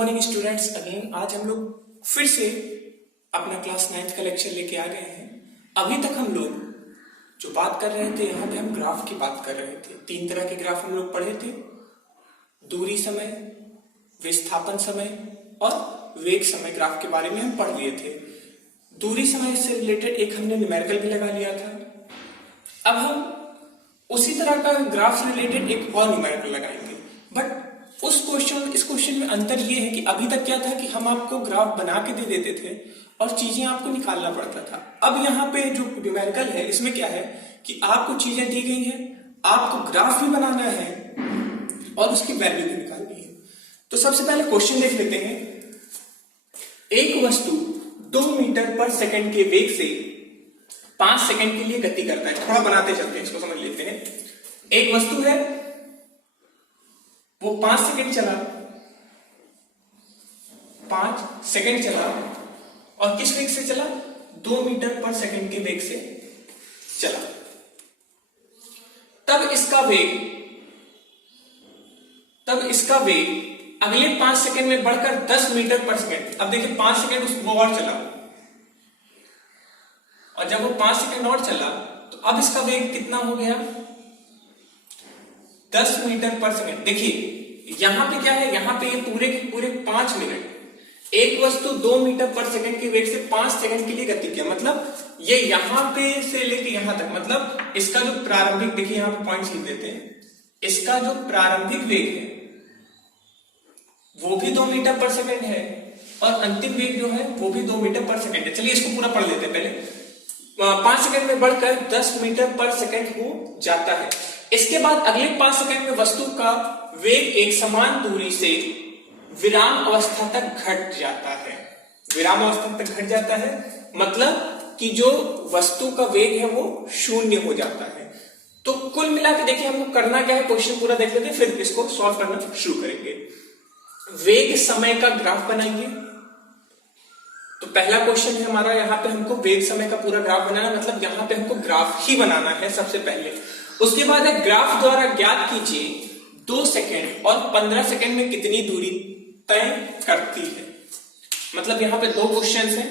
Morning students, again आज हम लोग फिर से अपना क्लास 9th का लेक्चर लेके आ गए हैं। अभी तक हम लोग जो बात कर रहे थे, यहाँ पे हम ग्राफ की बात कर रहे थे। 3 तरह के ग्राफ हम लोग पढ़े थे, दूरी समय, विस्थापन समय और वेग समय ग्राफ के बारे में हम पढ़ लिए थे। दूरी समय से रिलेटेड एक हमने न्यूमेरिकल भी लगा लिया था। अब हम उसी तरह का ग्राफ से रिलेटेड एक और न्यूमेरिकल लगाएंगे, बट इस क्वेश्चन में अंतर ये है कि अभी तक क्या था कि हम आपको ग्राफ बना के दे देते थे और चीजें आपको निकालना पड़ता था। अब यहाँ पे जो न्यूमेरिकल है इसमें क्या है कि आपको चीजें दी गई हैं, आपको ग्राफ भी बनाना है और उसकी वैल्यू भी निकालनी है। तो सबसे पहले क्वेश्चन देख लेते हैं। एक वस्तु 2 मीटर पर सेकंड के वेग से 5 सेकंड के लिए गति करता है। थोड़ा बनाते चलते हैं, इसको समझ लेते हैं। एक वस्तु है, वो 5 सेकंड चला, 5 सेकंड चला और किस वेग से चला? 2 मीटर पर सेकंड के वेग से चला। तब इसका वेग अगले 5 सेकंड में बढ़कर 10 मीटर पर सेकंड। अब देखिए 5 सेकंड उसको और चला और जब वो 5 सेकंड और चला तो अब इसका वेग कितना हो गया? 10 मीटर पर सेकंड। देखिए यहां पे क्या है, यहां पे ये पूरे के पूरे 5 मिनट एक वस्तु 2 मीटर पर सेकंड के वेग से 5 सेकंड के लिए गति किया। मतलब ये यहां पे से लेके यहां तक, मतलब इसका जो प्रारंभिक, देखिए यहां पे पॉइंट्स लिख देते हैं, इसका जो प्रारंभिक वेग है वो भी 2 मीटर पर सेकंड है और अंतिम वेग जो है वो भी 2 मीटर पर सेकंड है। चलिए इसको पूरा पढ़ लेते हैं। पहले 5 सेकंड में बढ़कर 10 मीटर पर सेकंड हो जाता है। इसके बाद अगले 5 सेकंड में वस्तु का वेग एक समान दूरी से विराम अवस्था तक घट जाता है। विराम अवस्था तक घट जाता है मतलब कि जो वस्तु का वेग है वो 0 हो जाता है। तो कुल मिला के देखिए हमको करना क्या है, क्वेश्चन पूरा देख लेते हैं फिर इसको सॉल्व करना शुरू करेंगे। वेग समय का ग्राफ बनाएंगे। तो पहला क्वेश्चन है हमारा, यहाँ पे हमको वेग समय का पूरा ग्राफ बनाना है, मतलब यहाँ पे हमको ग्राफ ही बनाना है सबसे पहले। उसके बाद है ग्राफ द्वारा ज्ञात कीजिए 2 सेकंड और 15 सेकंड में कितनी दूरी तय करती है। मतलब यहाँ पे 2 क्वेश्चन हैं।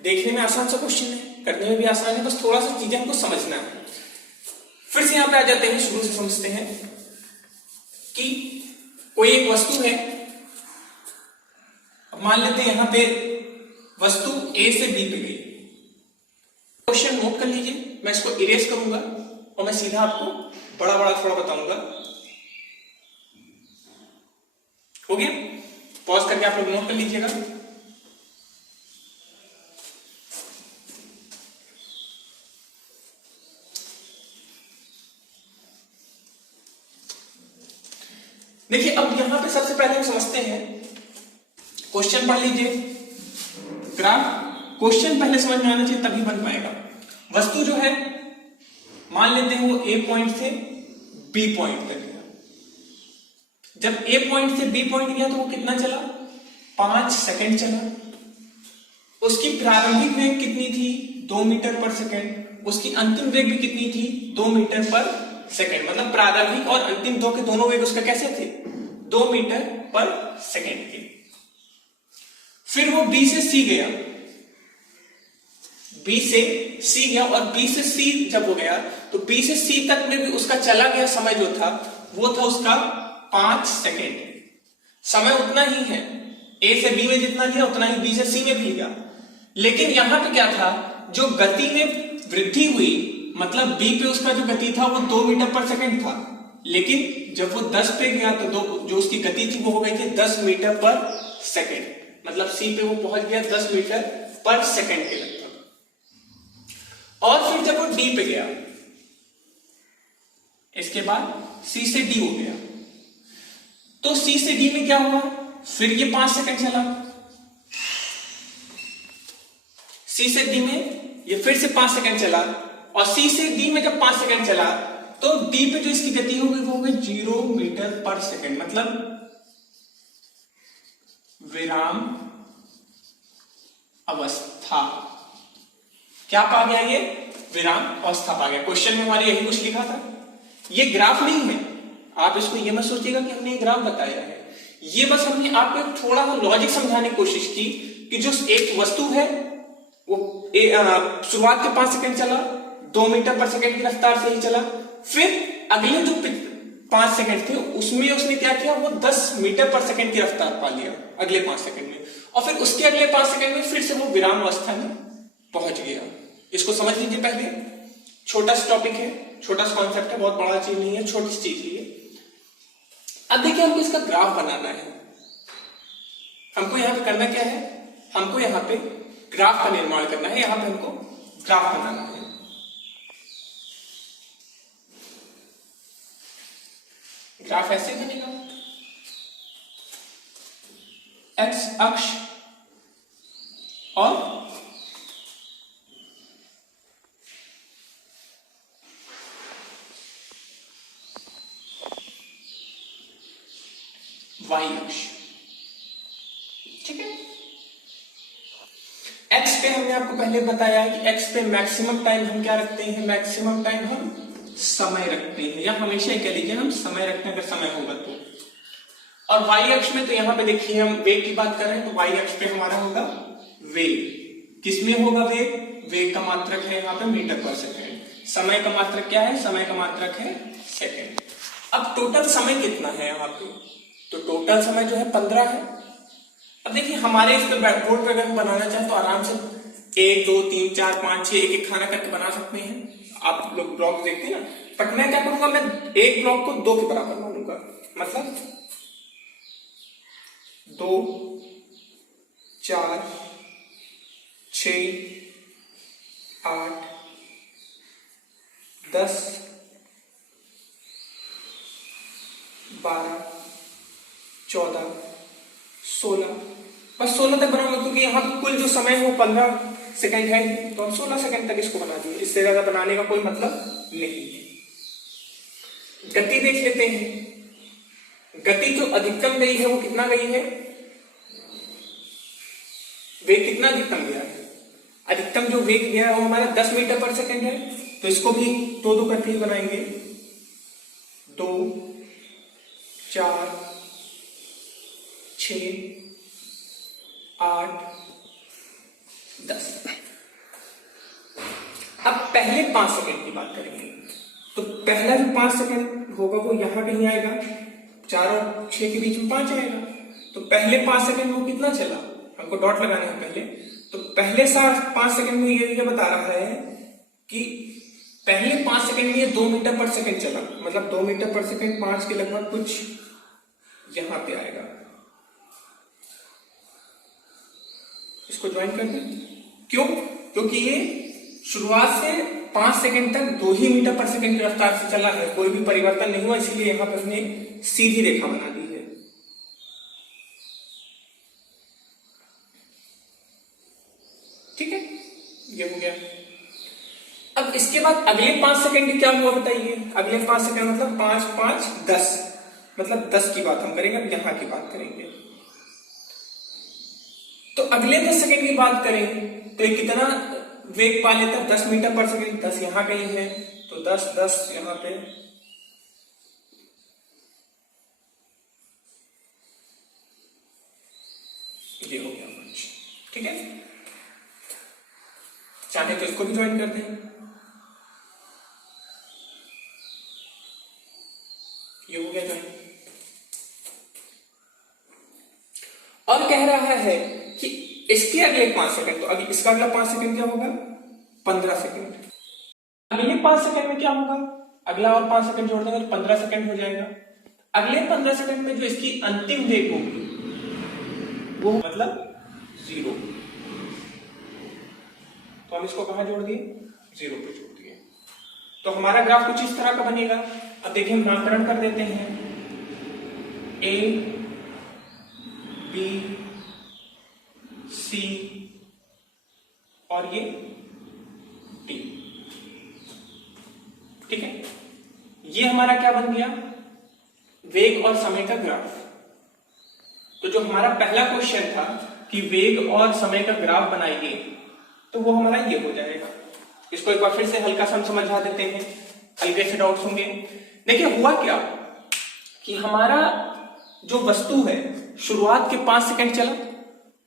देखने में आसान सा क्वेश्चन है, करने में भी आसान है, बस थोड़ा सा चीजें हमको समझना है। फिर से यहाँ पे आ जाते हैं, शुरू से समझते हैं कि कोई एक वस्तु है। अब मान लेते हैं यहाँ पे वस्तु A से B पे गई। क्वेश्चन नोट कर लीजिए, मैं इसको इरेज करूंगा और मैं सीधा आपको बड़ा बड़ा थोड़ा बताऊंगा। हो गया? पॉज करके आप लोग नोट कर लीजिएगा। देखिए अब यहां पे सबसे पहले हम समझते हैं, क्वेश्चन पढ़ लीजिए। ग्राफ क्वेश्चन पहले समझ में आना चाहिए तभी बन पाएगा। वस्तु जो है मान लेते हैं वो A पॉइंट से B पॉइंट तक गया। जब A पॉइंट से B पॉइंट गया तो वो कितना चला? 5 सेकंड चला। उसकी प्रारंभिक वेग कितनी थी? 2 मीटर पर सेकंड। उसकी अंतिम वेग भी कितनी थी? 2 मीटर पर सेकंड। मतलब प्रारंभिक और अंतिम दो के दोनों वेग उसका कैसे थे? 2 मीटर पर सेकंड के। फिर वो B से C गया, B से C गया और B से C जब हो गया तो B से C तक में भी उसका चला गया समय जो था वो था उसका 5 सेकंड। समय उतना ही है, A से B में जितना लिया उतना ही B से C में भी लिया। लेकिन यहां पे क्या था, जो गति में वृद्धि हुई, मतलब B पे उसका जो गति था वो 2 मीटर पर सेकंड था, लेकिन जब वो 10 पे गया तो जो उसकी गति थी वो हो गई थी 10 मीटर पर सेकंड। मतलब C पे वो पहुंच गया 10 मीटर पर सेकंड के लगभग। और फिर जब वो D पे गया, इसके बाद C से D हो गया, तो C से D में क्या हुआ? फिर ये 5 सेकंड चला। C से D में ये फिर से 5 सेकंड चला और C से D में जब 5 सेकंड चला तो D पे जो इसकी गति हो गई वो हो गई 0 मीटर पर सेकंड। मतलब विराम अवस्था। क्या पा गया? ये विराम अवस्था पा गया। क्वेश्चन में हमारे यही कुछ लिखा था। ये ग्राफ नहीं है, आप इसको ये मत सोचिएगा कि हमने ये ग्राफ बताया है। ये बस हमने आपको एक थोड़ा सा लॉजिक समझाने की कोशिश की कि जो एक वस्तु है वो शुरुआत के 5 सेकंड चला, 2 मीटर पर सेकंड की रफ्तार से ही चला, फिर अगले जो 5 सेकंड थे उसमें उसने क्या किया, वो 10 मीटर पर सेकंड की रफ्तार पा लिया अगले 5 सेकंड में, और फिर उसके अगले 5 सेकंड में फिर से वो विराम अवस्था में पहुंच गया। इसको समझ लीजिए, पहले छोटा सा टॉपिक है, छोटा सा कॉन्सेप्ट है, बहुत बड़ा चीज नहीं है, छोटी सी चीज है। अब देखिए हमको इसका ग्राफ बनाना है। हमको यहां पे करना क्या है, हमको यहां पे ग्राफ का निर्माण करना है। यहां पे हमको ग्राफ बनाना है। ग्राफ ऐसे बनेगा, एक्स अक्ष और वाई अक्ष, ठीक है। एक्स पे हमने आपको पहले बताया है कि एक्स पे मैक्सिमम टाइम हम क्या रखते हैं, मैक्सिमम टाइम हम समय रखते हैं, या हमेशा कह लीजिए हम समय रखते हैं अगर समय होगा तो। और वाई अक्ष में तो यहां पे देखिए हम वेग की बात कर रहे हैं, तो वाई अक्ष पे हमारा होगा वेग। किसमें होगा वेग, वेग का मात्रक है यहाँ पे मीटर पर सेकेंड। समय का मात्रक क्या है, समय का मात्रक है सेकेंड। अब टोटल समय कितना है यहाँ पे, तो टोटल समय जो है 15 है। अब देखिए हमारे इस बोर्ड पे अगर हम बनाना चाहें तो आराम से 1 2 3 4 5 6 एक खाना करके बना सकते हैं। आप लोग ब्लॉक देखते हैं ना, बट मैं क्या करूंगा, मैं एक ब्लॉक को 2 के बराबर मानूंगा, मतलब 2 4 6 8 10 12 14 16, बस 16 तक बनाऊंगा, क्योंकि यहाँ पे कुल जो समय है वो 15 सेकंड है, तो हम 16 सेकंड तक इसको बना दिए। इससे ज्यादा बनाने का कोई मतलब नहीं है। गति देख लेते हैं। गति जो अधिकतम गई है वो कितना गई है, वेग कितना अधिकतम गया है, अधिकतम जो वेग गया है वो हमारा 10 मीटर पर सेकंड है, तो इसको भी 2 करके ही बनाएंगे। 2 4 6 8 10। अब पहले 5 सेकंड की बात करेंगे, तो पहला जो 5 सेकंड होगा वो यहां कहीं आएगा, 4 और 6 के बीच में 5 आएगा, तो पहले 5 सेकंड वो कितना चला, हमको डॉट लगाना है पहले। तो पहले 5 सेकंड में ये बता रहा है कि पहले 5 सेकंड में ये 2 मीटर पर सेकंड चला, मतलब 2 मीटर पर सेकंड 5 के लगभग कुछ यहां पे आएगा। इसको ज्वाइन कर दें, क्यों, क्योंकि ये शुरुआत से 5 सेकंड तक 2 ही मीटर पर सेकंड की रफ्तार से चला है, कोई भी परिवर्तन नहीं हुआ, इसलिए यहां पर हमने सीधी रेखा बना दी है। ठीक है, ये हो गया। अब इसके बाद अगले 5 सेकंड क्या हुआ बताइए। अगले 5 सेकंड मतलब 5 5 10, मतलब 10 की बात हम करेंगे, अब यहां की बात करेंगे। तो अगले 10 सेकंड की बात करें तो ये कितना वेग पा लेता है, 10 मीटर पर सेकंड। 10 यहां कहीं है, तो 10 10 यहां पे, ये हो गया कुछ, ठीक है। चाहे तो इसको भी ज्वाइन कर दें, ये हो गया ज्वाइन। और कह रहा है कि इसके अगले 5 सेकंड, तो अभी इसका अगला 5 सेकंड क्या होगा, 15 सेकंड। अगले 5 सेकंड में क्या होगा, अगला और 5 सेकंड जोड़ देंगे तो 15 सेकंड हो जाएगा। अगले 15 सेकंड में जो इसकी अंतिम वेग होगी वो मतलब 0, तो हम इसको कहां जोड़ दिए, 0 पे जोड़ दिए। तो हमारा ग्राफ कुछ इस तरह का बनेगा। अब देखिए हम नामकरण कर देते हैं, A B C और ये D, ठीक है। ये हमारा क्या बन गया, वेग और समय का ग्राफ। तो जो हमारा पहला क्वेश्चन था कि वेग और समय का ग्राफ बनाइए, तो वो हमारा ये हो जाएगा। इसको एक बार फिर से हल्का सा हम समझा देते हैं, हल्के से डाउट्स होंगे। देखिए हुआ क्या कि हमारा जो वस्तु है शुरुआत के 5 सेकंड चला,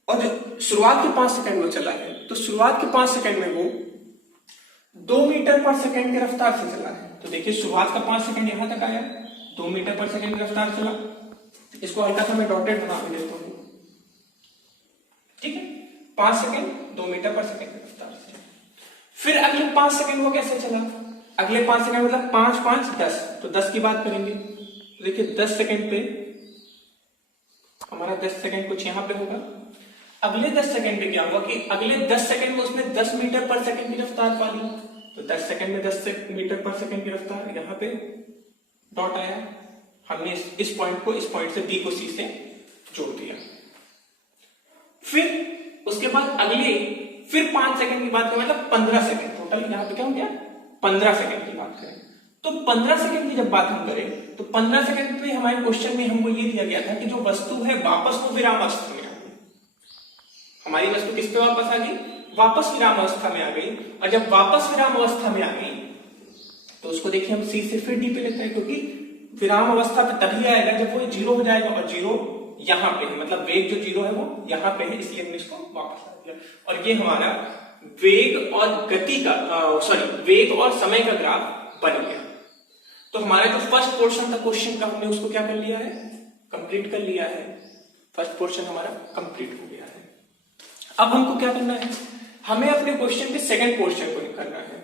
और जो शुरुआत के 5 सेकंड वो चला है, तो शुरुआत के 5 सेकंड में वो 2 मीटर पर सेकंड की रफ्तार से चला है। तो देखिए शुरुआत का 5 सेकंड यहां तक आया, 2 मीटर पर सेकंड की रफ्तार चला। इसको हल्का सा मैं डॉटेड बना के देता हूं, ठीक है। 5 सेकंड 2 मीटर पर सेकंड की रफ्तार से। फिर अगले 5 सेकंड वो कैसे चला, अगले 5 सेकंड मतलब 5 5 10, तो 10 की बात करेंगे। देखिए 10 सेकंड पे हमारा 10 सेकंड कुछ यहां पे होगा। अगले 10 सेकंड पे क्या हुआ कि अगले 10 सेकंड में उसने 10 मीटर पर सेकंड की रफ्तार पा ली। तो 10 सेकंड में 10 मीटर पर सेकंड की रफ्तार, यहां पे डॉट आया, हमने इस पॉइंट को इस पॉइंट से बी को सी से जोड़ दिया। फिर उसके बाद अगले फिर 5 सेकंड की बात करें, मतलब 15 सेकंड टोटल यहां पे क्या हो गया, 15 सेकंड की बात करें। तो 15 सेकंड की जब बात हम करें तो 15 सेकंड पे हमारे क्वेश्चन में हमको ये दिया गया था कि जो वस्तु है वापस वो विरामावस्था में आ गई। हमारी वस्तु किस पे वापस आ गई, वापस विरामावस्था में आ गई। और जब वापस विरामावस्था में आ गई तो उसको देखिए हम सी से फिर डी पे लेते हैं, क्योंकि विराम अवस्था पे तभी आएगा जब वो 0 हो जाएगा, और 0 यहां पे है, मतलब वेग जो 0 है वो यहां पे है, इसलिए हमने इसको वापस आ दिया। और ये हमारा वेग और गति का वेग और समय का ग्राफ बन गया। तो हमारा जो फर्स्ट पोर्शन था क्वेश्चन का, हमने उसको क्या कर लिया है, कंप्लीट कर लिया है। फर्स्ट पोर्शन हमारा कंप्लीट हो गया है। अब हमको क्या करना है, हमें अपने क्वेश्चन के सेकंड पोर्शन को निकालना है।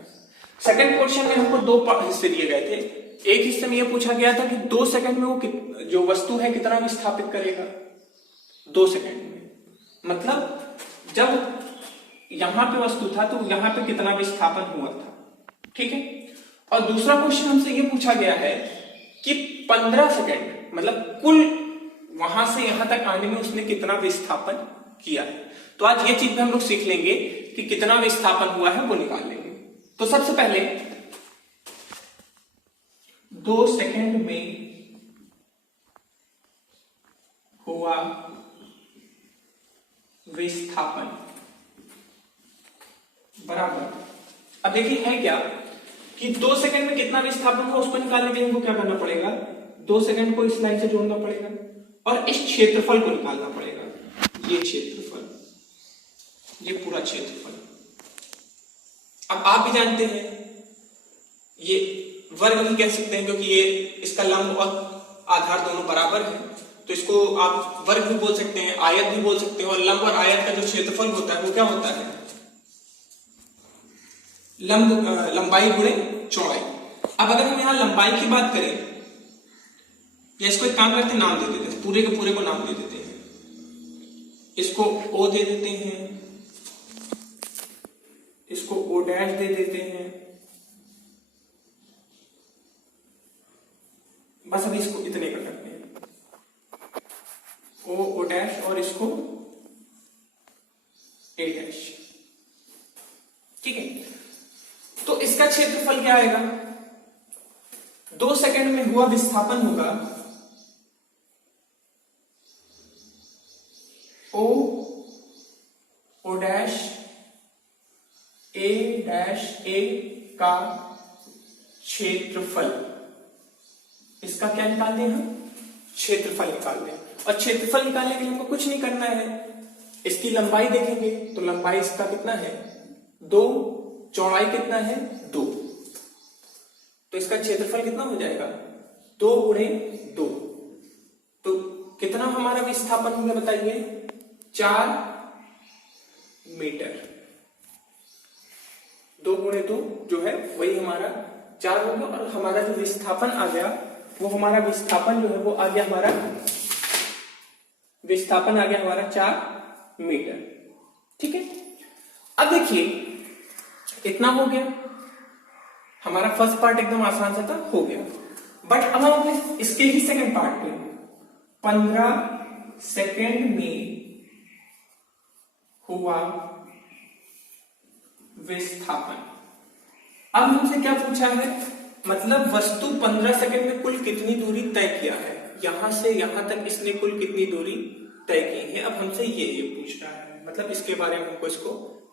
सेकंड पोर्शन में हमको 2 हिस्से दिए गए थे। एक हिस्से में यह पूछा गया था कि 2 सेकंड में वो जो वस्तु है कितना विस्थापित करेगा, 2 सेकंड में। मतलब जब यहां पे वस्तु था तो यहां पे कितना विस्थापन हुआ था, ठीक है। और दूसरा क्वेश्चन हमसे यह पूछा गया है कि 15 सेकंड मतलब कुल वहां से यहां तक आने में उसने कितना विस्थापन किया है। तो आज ये चीज में हम लोग सीख लेंगे कि कितना विस्थापन हुआ है वो निकाल लेंगे। तो सबसे पहले 2 सेकंड में हुआ विस्थापन बराबर, अब देखिए है क्या कि 2 सेकंड में कितना विस्थापन हुआ उसको निकालने के लिए हमको क्या करना पड़ेगा, 2 सेकंड को इस लाइन से जोड़ना पड़ेगा और इस क्षेत्रफल को निकालना पड़ेगा। ये क्षेत्रफल, ये पूरा क्षेत्रफल। अब आप भी जानते हैं ये वर्ग भी कह सकते हैं, क्योंकि ये इसका लंब और आधार दोनों बराबर है, तो इसको आप वर्ग भी बोल सकते हैं, आयत भी बोल सकते हैं। और लंब और आयत का जो क्षेत्रफल होता है वो क्या होता है, लंबाई गुणे चौड़ाई। अब अगर हम यहां लंबाई की बात करें, या इसको एक काम करते हैं, नाम दे देते हैं, पूरे के पूरे को नाम दे देते हैं। इसको ओ दे देते हैं, इसको ओ डैश दे देते हैं, बस अभी इसको इतने कर सकते हैं, ओ डैश और इसको ए डैश, ठीक है। तो इसका क्षेत्रफल क्या आएगा, 2 सेकंड में हुआ विस्थापन होगा ओ डैश ए का क्षेत्रफल। इसका क्या निकाल दें हम, क्षेत्रफल निकाल दें। और क्षेत्रफल निकालने के लिए हमको कुछ नहीं करना है, इसकी लंबाई देखेंगे तो लंबाई इसका कितना है 2, चौड़ाई कितना है 2, तो इसका क्षेत्रफल कितना हो जाएगा 2 गुणे 2। तो कितना हमारा विस्थापन होगा बताइए, 4 मीटर। 2 गुणे 2 जो है वही हमारा 4 होगा, और हमारा जो विस्थापन आ गया वो हमारा विस्थापन जो है वो आ गया हमारा विस्थापन आ गया हमारा 4 मीटर, ठीक है। अब देखिए इतना हो गया, हमारा फर्स्ट पार्ट एकदम आसान सा था, हो गया। बट अब हम अपने इसके ही सेकंड पार्ट पे 15 सेकंड में हुआ विस्थापन। अब हमसे क्या पूछा है, मतलब वस्तु 15 सेकंड में कुल कितनी दूरी तय किया है, यहां से यहां तक इसने कुल कितनी दूरी तय की है। अब हमसे ये पूछ रहा है, मतलब इसके बारे में हमको इसको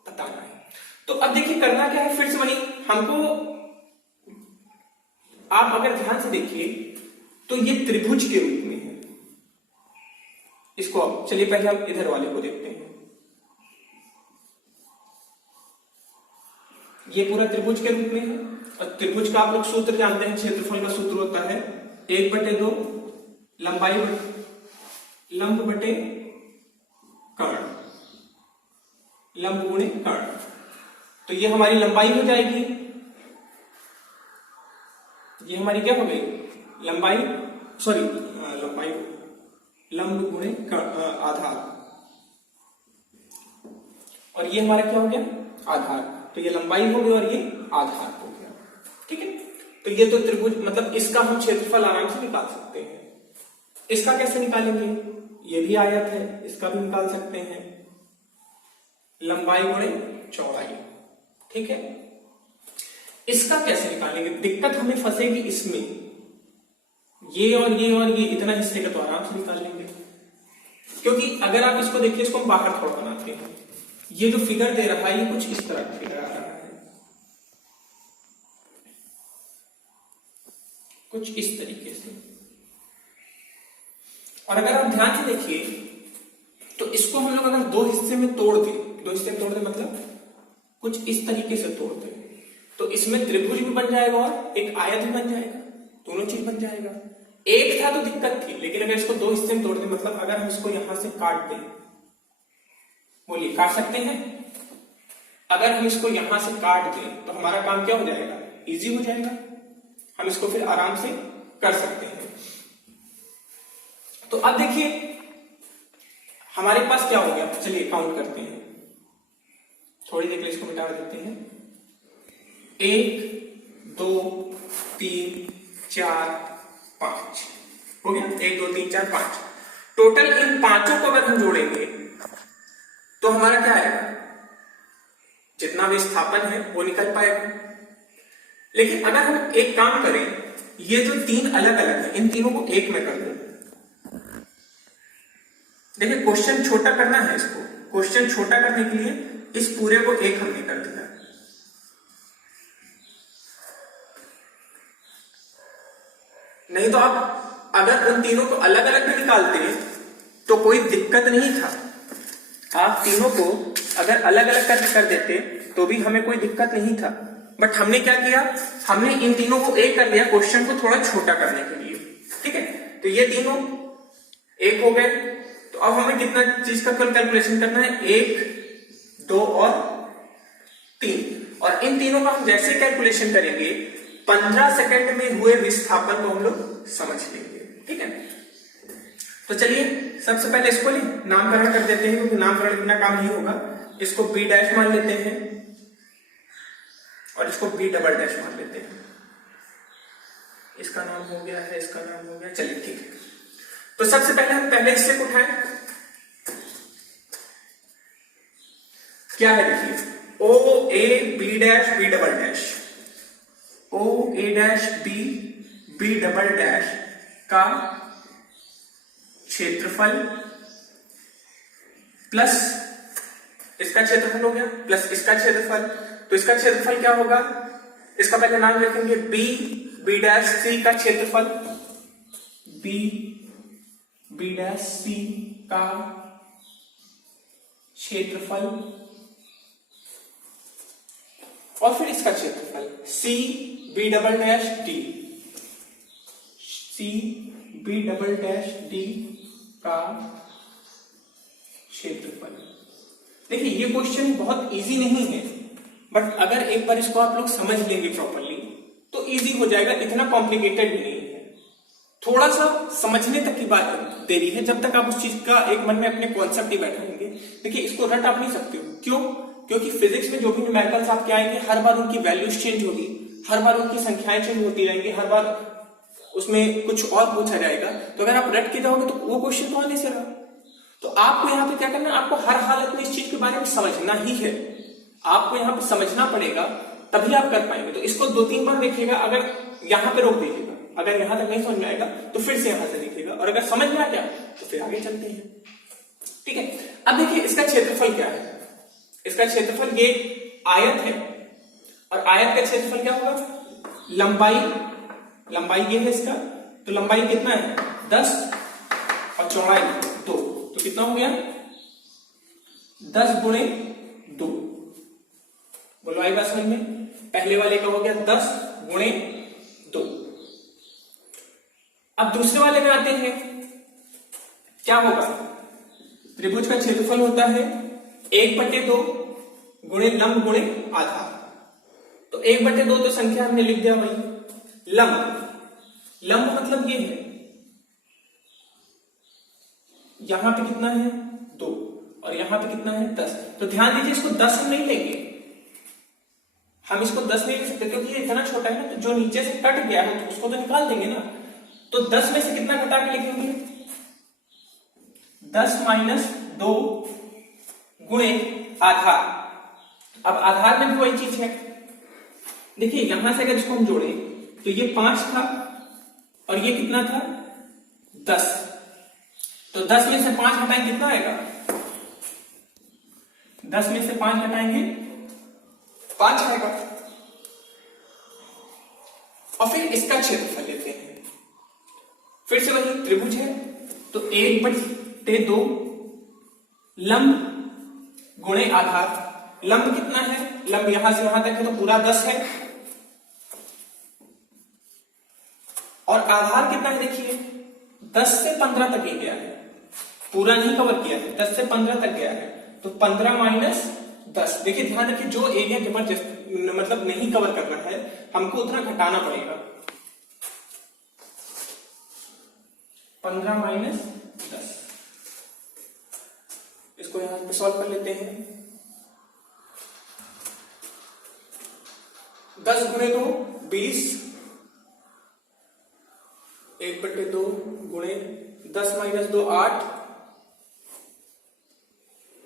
बताना है। तो अब देखिए करना क्या है, फिर से वही हमको, आप अगर ध्यान से देखिए तो ये त्रिभुज के रूप में है, इसको अब चलिए पहले हम इधर वाले को देखते हैं। ये पूरा त्रिभुज के रूप में है और त्रिभुज का आप लोग सूत्र जानते हैं, क्षेत्रफल का सूत्र होता है 1/2 लंबाई लंब बटे कर्ण, लंब गुणे कर्ण। तो ये हमारी लंबाई हो जाएगी, ये हमारी क्या हो गई लंबाई, सॉरी लंबाई लंब गुणे आधार, और ये हमारा क्या हो गया आधार। तो ये लंबाई हो गई और ये आधार हो गया, ठीक है। तो ये तो त्रिभुज, मतलब इसका हम क्षेत्रफल आराम से निकाल सकते हैं। इसका कैसे निकालेंगे, ये भी आयत है, इसका भी निकाल सकते हैं, लंबाई गुणे चौड़ाई, ठीक है। इसका कैसे निकालेंगे, दिक्कत हमें फंसेगी इसमें, ये और ये और ये इतना हिस्से का तो आराम से निकाल लेंगे, क्योंकि अगर आप इसको देखिए, इसको हम बाहर थोड़ा बनाते हैं। ये जो फिगर दे रहा है ये कुछ इस तरह का फिगर आ रहा है, कुछ इस तरीके से। और अगर आप ध्यान से देखिए तो इसको हम लोग अगर दो हिस्से में तोड़ दें, दो हिस्से में तोड़ दें मतलब कुछ इस तरीके से तोड़ दें, तो इसमें त्रिभुज भी बन जाएगा और एक आयत भी बन जाएगा, दोनों चीज बन जाएगा। एक था तो दिक्कत थी, लेकिन अगर इसको दो हिस्से में तोड़ दें, मतलब अगर हम इसको यहां से काट दें, बोलिए काट सकते हैं, अगर हम इसको यहां से काट दें तो हमारा काम क्या हो जाएगा, इजी हो जाएगा, हम इसको फिर आराम से कर सकते हैं। तो अब देखिए हमारे पास क्या हो गया, चलिए काउंट करते हैं, थोड़ी देर के लिए इसको मिटा देते हैं। 1 2 3 4 5 हो गया, 1 2 3 4 5। टोटल इन पांचों को अगर हम जोड़ेंगे तो हमारा क्या आएगा, जितना भी स्थापन है वो निकल पाएगा। लेकिन अगर हम एक काम करें, ये जो तीन अलग अलग है इन तीनों को एक में कर दें, देखिए क्वेश्चन छोटा करना है, इसको क्वेश्चन छोटा करने के लिए इस पूरे को एक हमने कर दिया, नहीं तो आप अगर उन तीनों को अलग अलग भी निकालते तो कोई दिक्कत नहीं था। आप तीनों को अगर अलग अलग कर देते तो भी हमें कोई दिक्कत नहीं था, बट हमने क्या किया, हमने इन तीनों को एक कर दिया क्वेश्चन को थोड़ा छोटा करने के लिए, ठीक है। तो ये तीनों एक हो गए, तो अब हमें कितना चीज का कुल कैलकुलेशन करना है, 1 2 और 3, और इन तीनों का हम जैसे कैलकुलेशन करेंगे 15 सेकंड में हुए विस्थापन को हम लोग समझ लेंगे, ठीक है। तो चलिए सबसे पहले इसको नामकरण कर देते हैं, क्योंकि नामकरण के बिना काम नहीं होगा। इसको B डैश मान लेते हैं और इसको B डबल डैश मान लेते हैं। इसका नाम हो गया है, इसका नाम हो गया, चलिए ठीक है। तो सबसे पहले हम पहले हिस्से को उठाएं, क्या है देखिए, OA B dash B double dash, OA dash B double dash का क्षेत्रफल प्लस इसका क्षेत्रफल हो गया, प्लस इसका क्षेत्रफल, तो इसका क्षेत्रफल क्या होगा, इसका पहले नाम लिखेंगे B डैश C का क्षेत्रफल, B डैश C का क्षेत्रफल, और फिर इसका क्षेत्रफल C B double dash D, C B double dash D का क्षेत्रफल। देखिए ये क्वेश्चन बहुत इजी नहीं है, बट अगर एक बार इसको आप लोग समझ लेंगे प्रॉपरली तो इजी हो जाएगा, इतना कॉम्प्लिकेटेड भी नहीं है, थोड़ा सा समझने तक की बात देरी है, जब तक आप उस चीज का एक मन में अपने कॉन्सेप्ट ही बैठाएंगे। देखिए इसको रट आप नहीं सकते हो, क्यों, क्योंकि फिजिक्स में जो भी न्यूमेरिकल्स आपके आएंगे हर बार उनकी वैल्यूज चेंज होगी, हर बार उनकी संख्याएं चेंज होती रहेंगी, हर बार उसमें कुछ और पूछा जाएगा। तो अगर आप रट के जाओगे तो वो क्वेश्चन तो आने से रहा। तो आपको यहाँ पे क्या करना है, आपको हर हालत में इस चीज के बारे में समझना ही है, आपको यहाँ पे समझना पड़ेगा, तभी आप कर पाएंगे। तो इसको 2-3 बार देखिएगा, अगर यहाँ पे रोक दीजिएगा, अगर यहाँ तक नहीं समझ में आएगा तो फिर से यहाँ से देखिएगा, और अगर समझ में आ गया तो फिर आगे चलते हैं, ठीक है। अब देखिए इसका क्षेत्रफल क्या है, इसका क्षेत्रफल ये आयत है, और आयत का क्षेत्रफल क्या होगा, लंबाई ये है इसका, तो लंबाई कितना है 10 और चौड़ाई 2, तो कितना हो गया 10 गुणे 2। बोलो आई बात समझ में? पहले वाले का हो गया 10 गुणे 2। अब दूसरे वाले में आते हैं, क्या होगा? त्रिभुज का क्षेत्रफल होता है 1/2 गुणे लंब गुणे आधार। तो 1/2 तो संख्या हमने लिख दिया भाई। लंब मतलब ये है, यहां पे कितना है 2 और यहां पे कितना है 10। तो ध्यान दीजिए इसको 10 हम नहीं लेंगे, हम इसको 10 नहीं ले सकते क्योंकि ये इतना छोटा है ना, तो जो नीचे से कट गया है तो उसको तो निकाल देंगे ना। तो 10 में से कितना घटा के लिखेंगे 10 - 2 गुणे आधार। अब आधार में भी वही चीज है, देखिए यहां से अगर इसको हम जोड़े तो ये 5 था और ये कितना था 10। तो 10 में से 5 हटाएंगे कितना आएगा? 10 में से 5 हटाएंगे 5 आएगा। और फिर इसका क्षेत्रफल लेते हैं, फिर से वही त्रिभुज है तो 1/2 लंब गुणे आधार। लंब कितना है? लंब यहां से यहां तक है तो पूरा 10 है, और आधार कितना है देखिए 10 से 15 तक ही गया है, पूरा नहीं कवर किया है, 10 से 15 तक गया है। तो 15 - 10। देखिए ध्यान रखिए जो एरिया जबरदस्त मतलब नहीं कवर कर रहा है हमको उतना घटाना पड़ेगा। 15 - 10, इसको यहां पे सॉल्व कर लेते हैं। 10 गुणे 2 20, 1/2 गुणे 10 - 2 8,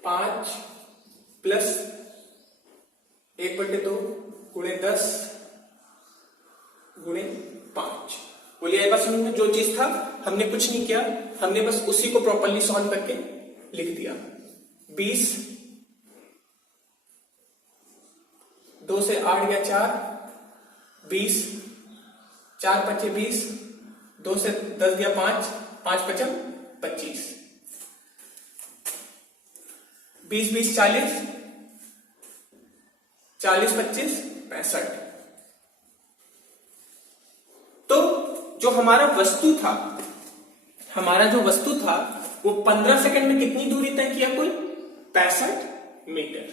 5 प्लस 1/2 गुणे 10 गुणे 5। बोलिए बस हमने जो चीज था हमने कुछ नहीं किया, हमने बस उसी को प्रॉपर्ली सॉल्व करके लिख दिया। 20, 2 से 8 गया 4, 20, 4 × 5 = 20, 2 से 10 गया 5, 5 × 5 = 25, 20 20 40, 40 25 65। तो जो हमारा वस्तु था, हमारा जो वस्तु था वो 15 सेकंड में कितनी दूरी तय किया? कुल 65 मीटर।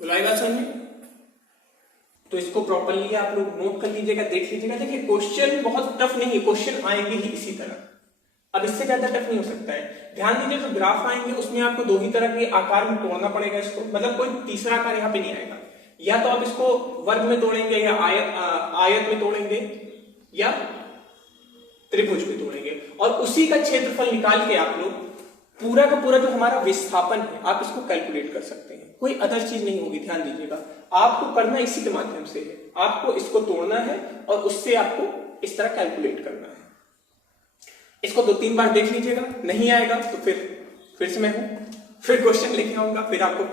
बुलाई बात समझ में? तो इसको प्रॉपर्ली आप लोग नोट कर लीजिएगा, देख लीजिएगा। देखिए क्वेश्चन बहुत टफ नहीं है, क्वेश्चन आएंगे ही इसी तरह, अब इससे ज्यादा टफ नहीं हो सकता है। ध्यान दीजिए जो ग्राफ आएंगे उसमें आपको 2 ही तरह के आकार में तोड़ना पड़ेगा इसको, मतलब कोई तीसरा आकार यहाँ पे नहीं आएगा। या तो आप इसको वर्ग में तोड़ेंगे, या आयत में तोड़ेंगे, या त्रिभुज में तोड़ेंगे, और उसी का क्षेत्रफल निकाल के आप लोग पूरा का पूरा जो हमारा विस्थापन है आप इसको कैलकुलेट कर सकते हैं। कोई अदर चीज नहीं होगी। ध्यान दीजिएगा आपको करना इसी के माध्यम से है, आपको इसको तोड़ना है और उससे आपको इस तरह कैलकुलेट करना है। इसको 2-3 बार देख लीजिएगा, नहीं आएगा तो फिर से मैं हूं, फिर क्वेश्चन लेके आऊंगा, फिर आपको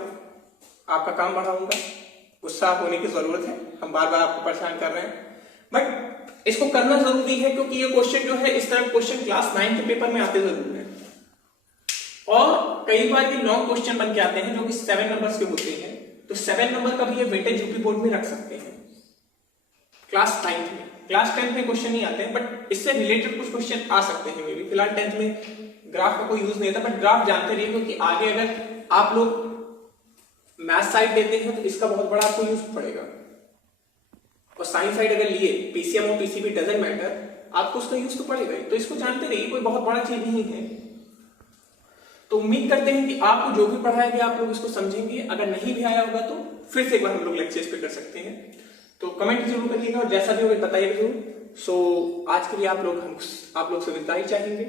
आपका काम बढ़ाऊंगा। गुस्सा होने की जरूरत है, हम बार बार आपको परेशान कर रहे हैं, बट इसको करना जरूरी है क्योंकि ये क्वेश्चन जो है इस तरह क्वेश्चन क्लास 9 के पेपर में आते जरूर है, और कई बार ये लॉन्ग क्वेश्चन बन के आते हैं जो कि 7 नंबर्स के होते हैं। तो 7 नंबर का भी ये वेटेज यूपी बोर्ड में रख सकते हैं क्लास 9 में। क्लास 10 में क्वेश्चन नहीं आते हैं, बट इससे रिलेटेड कुछ क्वेश्चन आ सकते हैं। मे बी फिलहाल 10th में ग्राफ का कोई यूज नहीं था, बट ग्राफ जानते रहिए क्योंकि आगे अगर आप लोग मैथ साइड लेते हैं तो इसका बहुत बड़ा आपको यूज पड़ेगा, और साइंस साइड अगर लिए पीसीएम और पीसीबी डजंट मैटर, आपको उसका यूज तो पड़ेगा ही। तो इसको जानते रहिए, कोई बहुत बड़ा चीज नहीं है। तो उम्मीद करते हैं कि आपको जो भी पढ़ाया गया आप लोग इसको समझेंगे। अगर नहीं भी आया होगा तो फिर से एक बार हम लोग लेक्चर्स पे कर सकते हैं। तो कमेंट जरूर करिएगा और जैसा भी होगा बताइएगा जरूर। सो आज के लिए आप लोग से विदाई चाहेंगे।